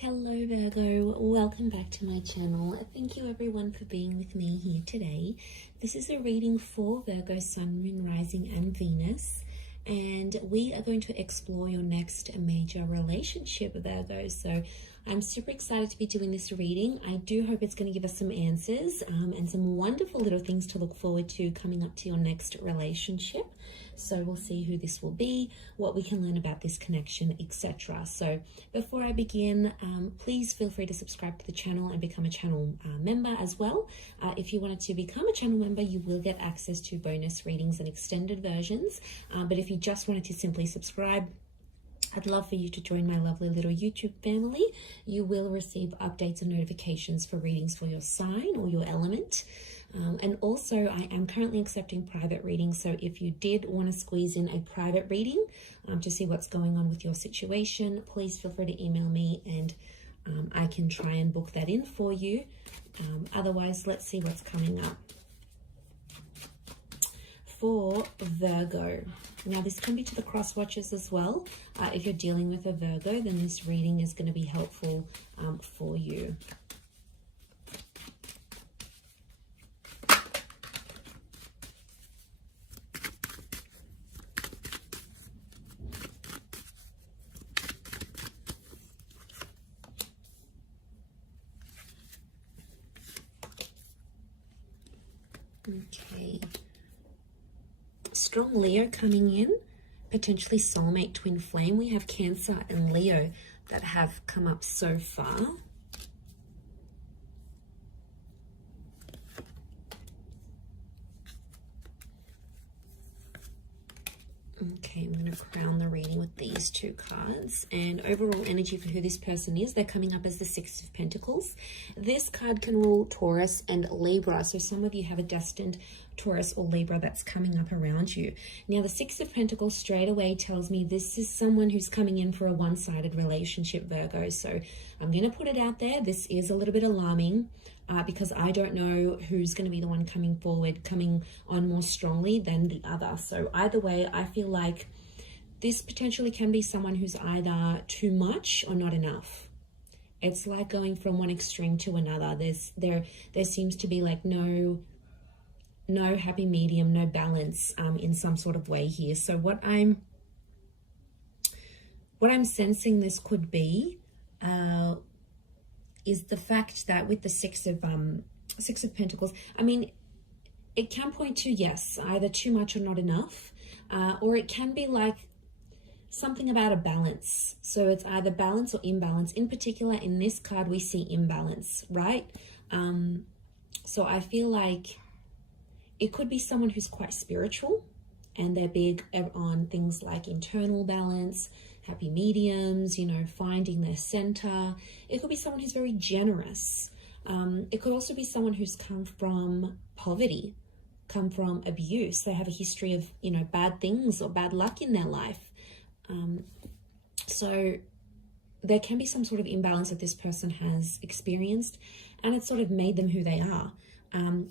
Hello Virgo, welcome back to my channel. Thank you everyone for being with me here today. This is a reading for Virgo, Sun, Moon, Rising and Venus, and we are going to explore your next major relationship, Virgo. So I'm super excited to be doing this reading. I do hope it's going to give us some answers and some wonderful little things to look forward to coming up to your next relationship. So we'll see who this will be, what we can learn about this connection, etc. So before I begin, please feel free to subscribe to the channel and become a channel member as well. If you wanted to become a channel member, you will get access to bonus readings and extended versions. But if you just wanted to simply subscribe, I'd love for you to join my lovely little YouTube family. You will receive updates and notifications for readings for your sign or your element. And also, I am currently accepting private readings. So if you did want to squeeze in a private reading to see what's going on with your situation, please feel free to email me and I can try and book that in for you. Otherwise, let's see what's coming up for Virgo. Now, this can be to the cross watchers as well. If you're dealing with a Virgo, then this reading is going to be helpful for you. Okay. Strong Leo coming in, potentially soulmate twin flame. We have Cancer and Leo that have come up so far. Okay, I'm going to crown the reading with these two cards. And overall energy for who this person is, they're coming up as the Six of Pentacles. This card can rule Taurus and Libra. So some of you have a destined Taurus or Libra that's coming up around you. Now, the Six of Pentacles straight away tells me this is someone who's coming in for a one-sided relationship, Virgo. So I'm going to put it out there. This is a little bit alarming. Because I don't know who's going to be the one coming forward, coming on more strongly than the other. So either way, I feel like this potentially can be someone who's either too much or not enough. It's like going from one extreme to another. There seems to be like no happy medium, no balance in some sort of way here. So what I'm sensing this could be is the fact that with the Six of Pentacles, I mean, it can point to, yes, either too much or not enough, or it can be like something about a balance. So it's either balance or imbalance. In particular, in this card, we see imbalance, right? So I feel like it could be someone who's quite spiritual and they're big on things like internal balance, happy mediums, you know, finding their center. It could be someone who's very generous. It could also be someone who's come from poverty, come from abuse. They have a history of, you know, bad things or bad luck in their life. So there can be some sort of imbalance that this person has experienced, and it's sort of made them who they are.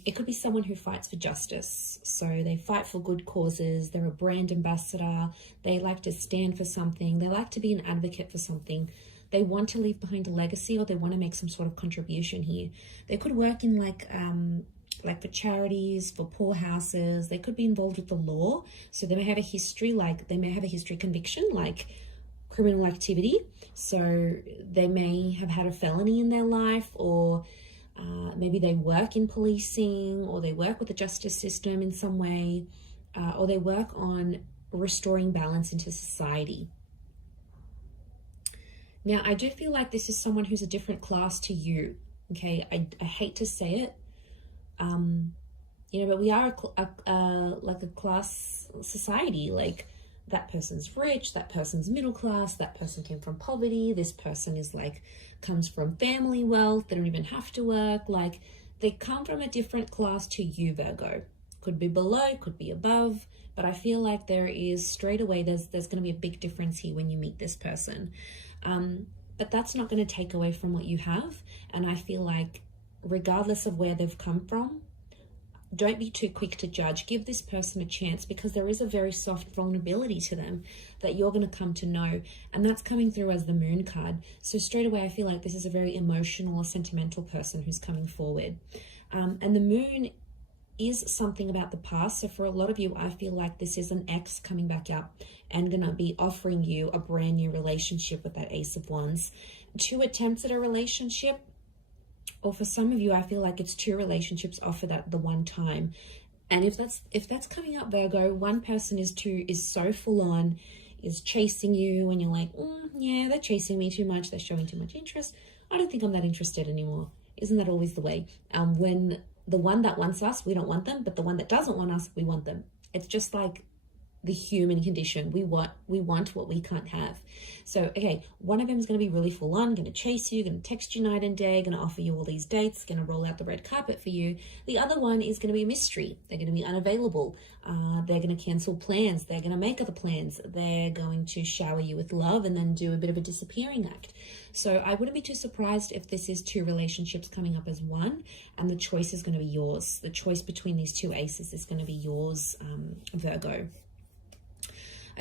It could be someone who fights for justice. So they fight for good causes. They're a brand ambassador. They like to stand for something. They like to be an advocate for something. They want to leave behind a legacy, or they want to make some sort of contribution here. They could work in like for charities, for poor houses. They could be involved with the law. So they may have a history, conviction, like criminal activity. So they may have had a felony in their life, or maybe they work in policing, or they work with the justice system in some way, or they work on restoring balance into society. Now, I do feel like this is someone who's a different class to you, okay? I hate to say it, you know, but we are like a class society. Like, that person's rich, that person's middle class, that person came from poverty, this person is like, comes from family wealth, they don't even have to work. Like, they come from a different class to you, Virgo. Could be below, could be above, but I feel like there is straight away, there's going to be a big difference here when you meet this person. But that's not going to take away from what you have. And I feel like regardless of where they've come from, don't be too quick to judge. Give this person a chance, because there is a very soft vulnerability to them that you're going to come to know. And that's coming through as the Moon card. So straight away, I feel like this is a very emotional or sentimental person who's coming forward. And the Moon is something about the past. So for a lot of you, I feel like this is an ex coming back up and going to be offering you a brand new relationship with that Ace of Wands. 2 attempts at a relationship, or for some of you, I feel like it's 2 relationships offered at the one time. And if that's coming up, Virgo, one person is so full on, is chasing you, and you're like, yeah, they're chasing me too much, they're showing too much interest. I don't think I'm that interested anymore. Isn't that always the way? When the one that wants us, we don't want them, but the one that doesn't want us, we want them. It's just like the human condition. We want what we can't have. So, okay, one of them is going to be really full on, going to chase you, going to text you night and day, going to offer you all these dates, going to roll out the red carpet for you. The other one is going to be a mystery. They're going to be unavailable. They're going to cancel plans. They're going to make other plans. They're going to shower you with love and then do a bit of a disappearing act. So I wouldn't be too surprised if this is 2 relationships coming up as one, and the choice is going to be yours. The choice between these 2 aces is going to be yours, Virgo.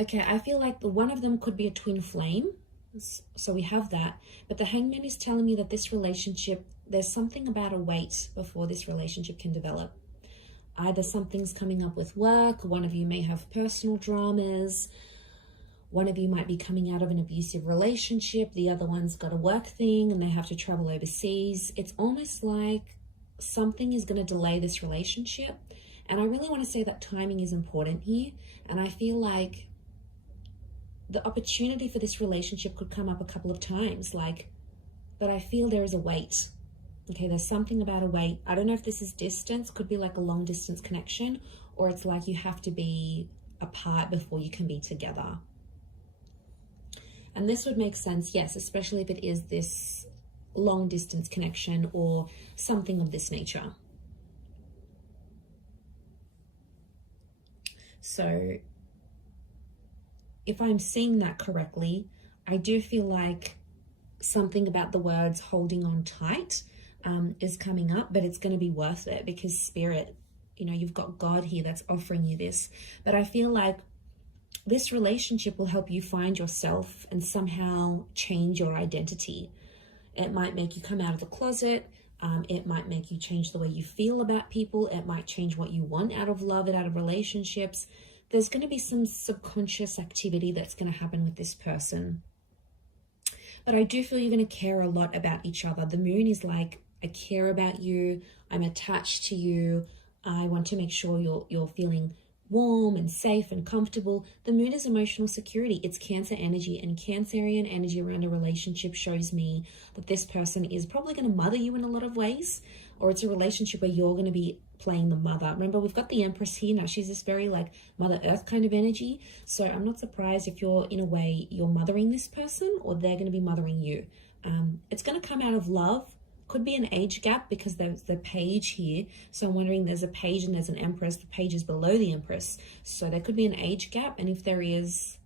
Okay, I feel like the one of them could be a twin flame. So we have that. But the Hangman is telling me that this relationship, there's something about a wait before this relationship can develop. Either something's coming up with work, one of you may have personal dramas, one of you might be coming out of an abusive relationship, the other one's got a work thing and they have to travel overseas. It's almost like something is going to delay this relationship. And I really want to say that timing is important here. And I feel like the opportunity for this relationship could come up a couple of times, but I feel there is a wait. Okay, there's something about a wait. I don't know if this is distance, could be like a long distance connection, or it's like you have to be apart before you can be together. And this would make sense, yes, especially if it is this long distance connection or something of this nature. So if I'm seeing that correctly, I do feel like something about the words holding on tight is coming up, but it's going to be worth it, because Spirit, you've got God here that's offering you this. But I feel like this relationship will help you find yourself and somehow change your identity. It might make you come out of the closet. It might make you change the way you feel about people. It might change what you want out of love and out of relationships. There's going to be some subconscious activity that's going to happen with this person. But I do feel you're going to care a lot about each other. The Moon is like, I care about you. I'm attached to you. I want to make sure you're feeling warm and safe and comfortable. The Moon is emotional security. It's Cancer energy, and Cancerian energy around a relationship shows me that this person is probably going to mother you in a lot of ways, or it's a relationship where you're going to be playing the mother. Remember, we've got the Empress here now. She's this very like Mother Earth kind of energy. So I'm not surprised if you're, in a way, you're mothering this person, or they're going to be mothering you. It's going to come out of love. Could be an age gap, because there's the Page here. So I'm wondering, there's a Page and there's an Empress. The Page is below the Empress. So there could be an age gap. And if there is,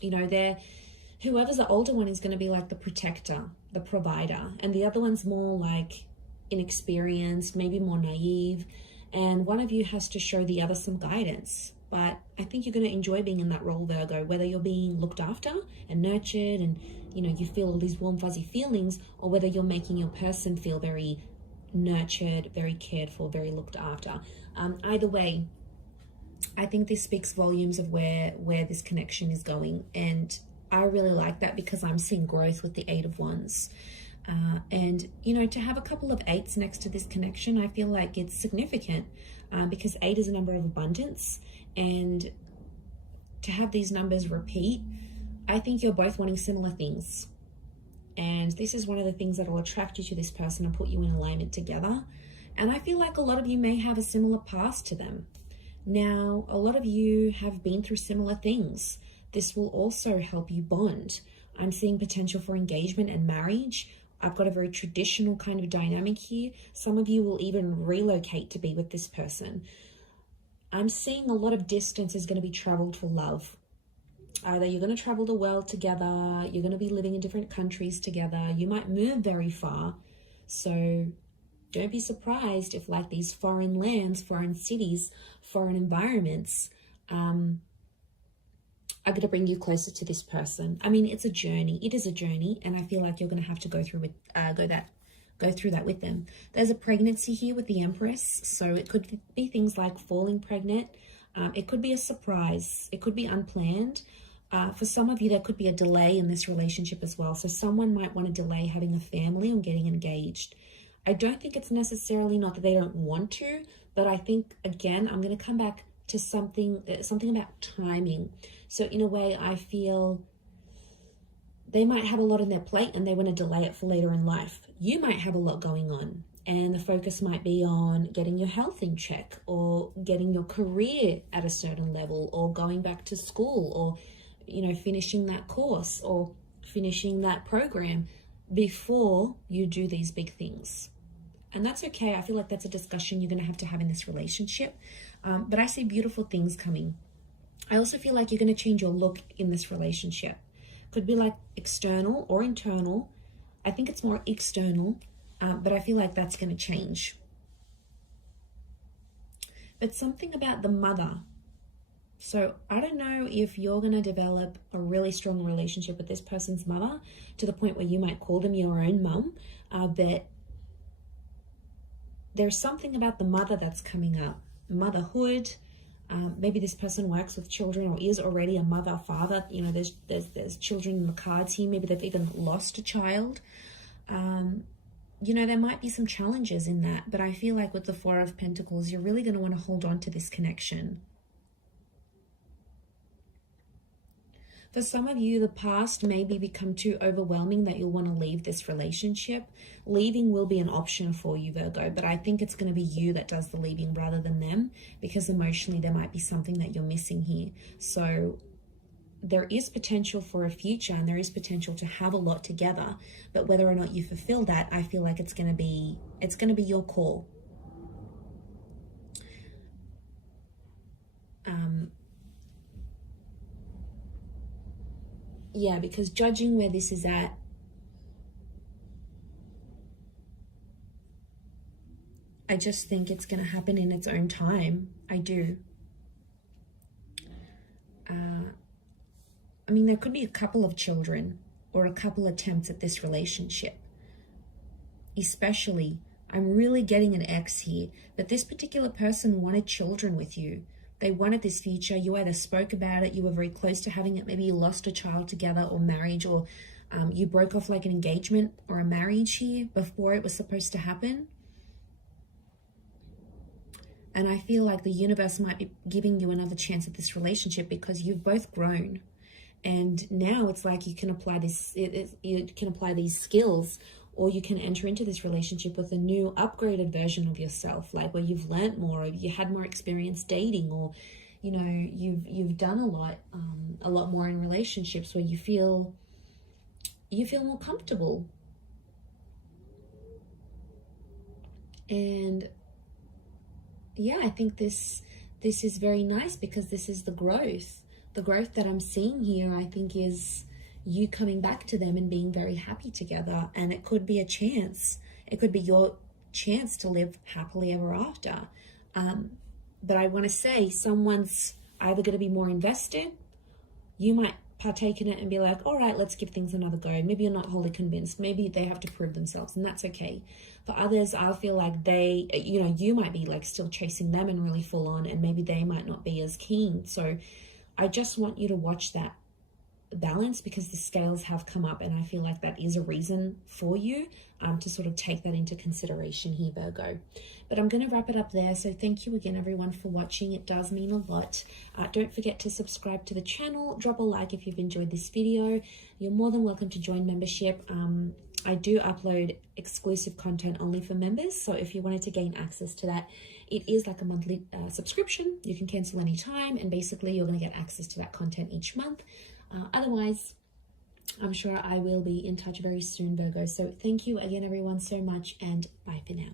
whoever's the older one is going to be like the protector, the provider. And the other one's more like inexperienced, maybe more naive. And one of you has to show the other some guidance. But I think you're going to enjoy being in that role, Virgo, whether you're being looked after and nurtured and, you feel all these warm, fuzzy feelings, or whether you're making your person feel very nurtured, very cared for, very looked after. Either way, I think this speaks volumes of where this connection is going. And I really like that, because I'm seeing growth with the 8 of Wands. And, to have a couple of 8s next to this connection, I feel like it's significant, because 8 is a number of abundance. And to have these numbers repeat, I think you're both wanting similar things. And this is one of the things that will attract you to this person and put you in alignment together. And I feel like a lot of you may have a similar past to them. Now, a lot of you have been through similar things. This will also help you bond. I'm seeing potential for engagement and marriage. I've got a very traditional kind of dynamic here. Some of you will even relocate to be with this person. I'm seeing a lot of distance is going to be traveled for love. Either you're going to travel the world together, you're going to be living in different countries together, you might move very far. So don't be surprised if like these foreign lands, foreign cities, foreign environments are going to bring you closer to this person. I mean, it's a journey. It is a journey, and I feel like you're going to have to go through that with them. There's a pregnancy here with the Empress, so it could be things like falling pregnant. It could be a surprise. It could be unplanned. For some of you, there could be a delay in this relationship as well. So someone might want to delay having a family or getting engaged. I don't think it's necessarily not that they don't want to, but I think, again, I'm going to come back to something about timing. So in a way, I feel they might have a lot on their plate and they want to delay it for later in life. You might have a lot going on, and the focus might be on getting your health in check, or getting your career at a certain level, or going back to school, or, you know, finishing that course or finishing that program before you do these big things. And that's okay. I feel like that's a discussion you're going to have in this relationship. But I see beautiful things coming. I also feel like you're going to change your look in this relationship. Could be like external or internal. I think it's more external, but I feel like that's going to change. But something about the mother. So I don't know if you're going to develop a really strong relationship with this person's mother to the point where you might call them your own mum, but there's something about the mother that's coming up. Motherhood. Maybe this person works with children or is already a mother, father. You know, there's children in the cards here. Maybe they've even lost a child. You know, there might be some challenges in that, but I feel like with the Four of Pentacles, you're really going to want to hold on to this connection. For some of you, the past may become too overwhelming that you'll want to leave this relationship. Leaving will be an option for you, Virgo, but I think it's going to be you that does the leaving rather than them, because emotionally there might be something that you're missing here. So there is potential for a future, and there is potential to have a lot together, but whether or not you fulfill that, I feel like it's going to be your call. Yeah, because judging where this is at, I just think it's going to happen in its own time. I do. I mean, there could be a couple of children or a couple attempts at this relationship. Especially, I'm really getting an X here, but this particular person wanted children with you. They wanted this future. You either spoke about it, you were very close to having it, maybe you lost a child together, or marriage, or you broke off like an engagement or a marriage here before it was supposed to happen. And I feel like the universe might be giving you another chance at this relationship because you've both grown. And now it's like you can apply this, you can apply these skills, or you can enter into this relationship with a new upgraded version of yourself, like where you've learnt more, or you had more experience dating, or, you know, you've done a lot more in relationships where you feel more comfortable. And yeah, I think this is very nice, because this is the growth. The growth that I'm seeing here, I think, is you coming back to them and being very happy together. And it could be a chance. It could be your chance to live happily ever after. But I want to say someone's either going to be more invested. You might partake in it and be like, all right, let's give things another go. Maybe you're not wholly convinced. Maybe they have to prove themselves, and that's okay. For others, I feel like they, you know, you might be like still chasing them and really full on, and maybe they might not be as keen. So I just want you to watch that balance, because the scales have come up, and I feel like that is a reason for you to sort of take that into consideration here, Virgo. But I'm going to wrap it up there. So thank you again, everyone, for watching. It does mean a lot. Don't forget to subscribe to the channel. Drop a like if you've enjoyed this video. You're more than welcome to join membership. I do upload exclusive content only for members, so if you wanted to gain access to that, it is like a monthly subscription. You can cancel anytime, and basically you're going to get access to that content each month. Otherwise, I'm sure I will be in touch very soon, Virgo. So thank you again, everyone, so much, and bye for now.